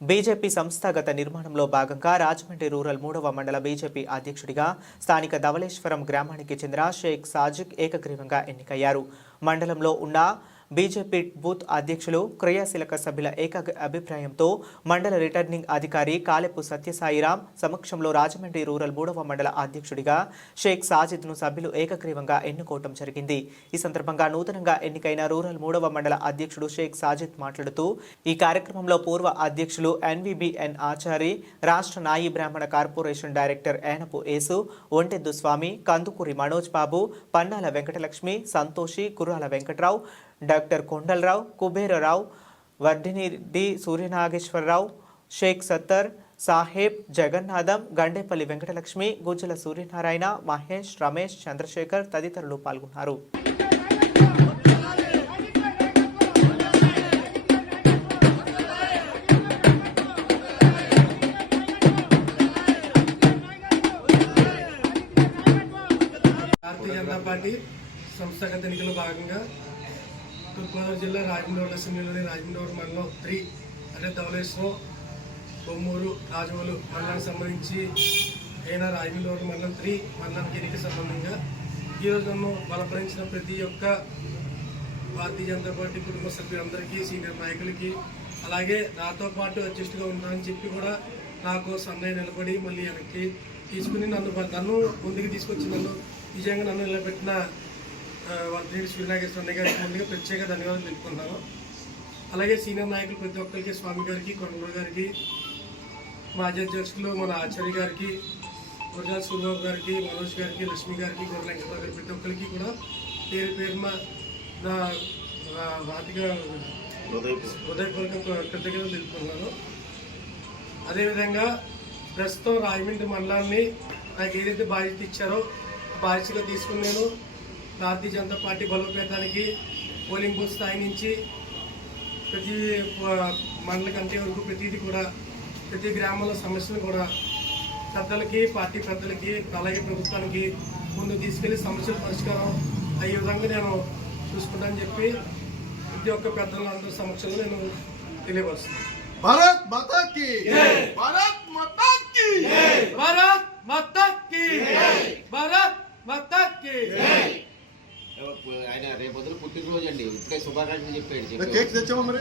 BJP సంస్థాగత నిర్మాణంలో భాగంగా రాజమండ్రి రూరల్ మూడవ మండల బీజేపీ అధ్యక్షుడిగా స్థానిక ధవళేశ్వరం గ్రామానికి చెందిన షేక్ సాజిక్ ఏకగ్రీవంగా ఎన్నికయ్యారు. మండలంలో ఉన్న బీజేపీ బూత్ అధ్యక్షులు క్రియాశీలక సభ్యుల ఏకాగ్ర అభిప్రాయంతో మండల రిటర్నింగ్ అధికారి కాలెపు సత్యసాయిరాం సమక్షంలో రాజమండ్రి రూరల్ మూడవ మండల అధ్యక్షుడిగా షేక్ సాజిద్ను సభ్యులు ఏకగ్రీవంగా ఎన్నుకోవటం జరిగింది. ఈ సందర్భంగా నూతనంగా ఎన్నికైన రూరల్ మూడవ మండల అధ్యక్షుడు షేక్ సాజిద్ మాట్లాడుతూ ఈ కార్యక్రమంలో పూర్వ అధ్యక్షులు ఎన్విబిఎన్ ఆచారి రాష్ట్ర నాయి బ్రాహ్మణ corporation director Enapu Yesu Ontheddu Swamy Kandukuri Manoj Babu Pannala Venkatalakshmi Santoshi Kurrala Venkatrao doctor Kondalarao Kuberarao వర్ధినిది Suryanageswararao Sheikh Sattar Saheb Jagannatham Gandepalli Venkatalakshmi Gujjala Suryanarayana Mahesh Ramesh Chandrasekhar తదితరులు పాల్గొన్నారు. భారతీయ జనతా పార్టీ సంస్థాగత ఎన్నికల్లో భాగంగా తూర్పుగోదావరి జిల్లా రాజమండ్రి అసెంబ్లీలోని రాజమండ్రి మండలం త్రీ అంటే ధవళేశ్వరం కొమ్మూరు రాజవోలు మండలానికి సంబంధించి అయిన రాజమండ్రి మండలం త్రీ మండలానికి ఎన్నిక సంబంధంగా ఈరోజు నన్ను బలపరించిన ప్రతి ఒక్క భారతీయ జనతా పార్టీ కుటుంబ సభ్యులందరికీ సీనియర్ నాయకులకి అలాగే నాతో పాటు అడ్జస్ట్గా ఉంటానని చెప్పి కూడా నాకు సన్నయ్య నిలబడి మళ్ళీ వెనక్కి తీసుకుని నన్ను నన్ను ముందుకు తీసుకొచ్చి నన్ను నిజంగా నన్ను నిలబెట్టిన వర్ధనేడి సూర్యనాగేశ్వర గారికి ముందుగా ప్రత్యేక ధన్యవాదాలు తెలుపుకుంటున్నాను. అలాగే సీనియర్ నాయకులు ప్రతి ఒక్కరికి స్వామి గారికి కొండలూరు గారికి మాజీ అధ్యక్షులు మన ఆచార్య గారికి గురజాల సూర్యబాబు గారికి మనోజ్ గారికి లక్ష్మి గారికి గొర్రెల వెంకటరావు గారికి ప్రతి ఒక్కరికి కూడా పేరు పేరున నా నా హృదయపూర్వక కృతజ్ఞతలు తెలుపుతున్నాను అదేవిధంగా ప్రస్తుతం రాజమండ్రి మండలాన్ని నాకు ఏదైతే బాధ్యత ఇచ్చారో బాధ్యతగా తీసుకుని నేను భారతీయ జనతా పార్టీ బలోపేతానికి పోలింగ్ బూత్ స్థాయి నుంచి ప్రతి మండల కంటే వరకు ప్రతిదీ కూడా ప్రతి గ్రామంలో సమస్యలు కూడా పెద్దలకి పార్టీ పెద్దలకి అలాగే ప్రభుత్వానికి ముందు తీసుకెళ్ళి సమస్యల పరిష్కారం అయ్యే విధంగా నేను చూసుకుంటానని చెప్పి ప్రతి ఒక్క పెద్దలందరి సమస్యలు నేను తెలియవలసింది భారత్ మాతాకి భారత్ ఆయన రేపొద్దున పుట్టినరోజు అండి ఇప్పుడే శుభాకాంక్షలు చెప్పాడు కేక్ తెచ్చావా మరి?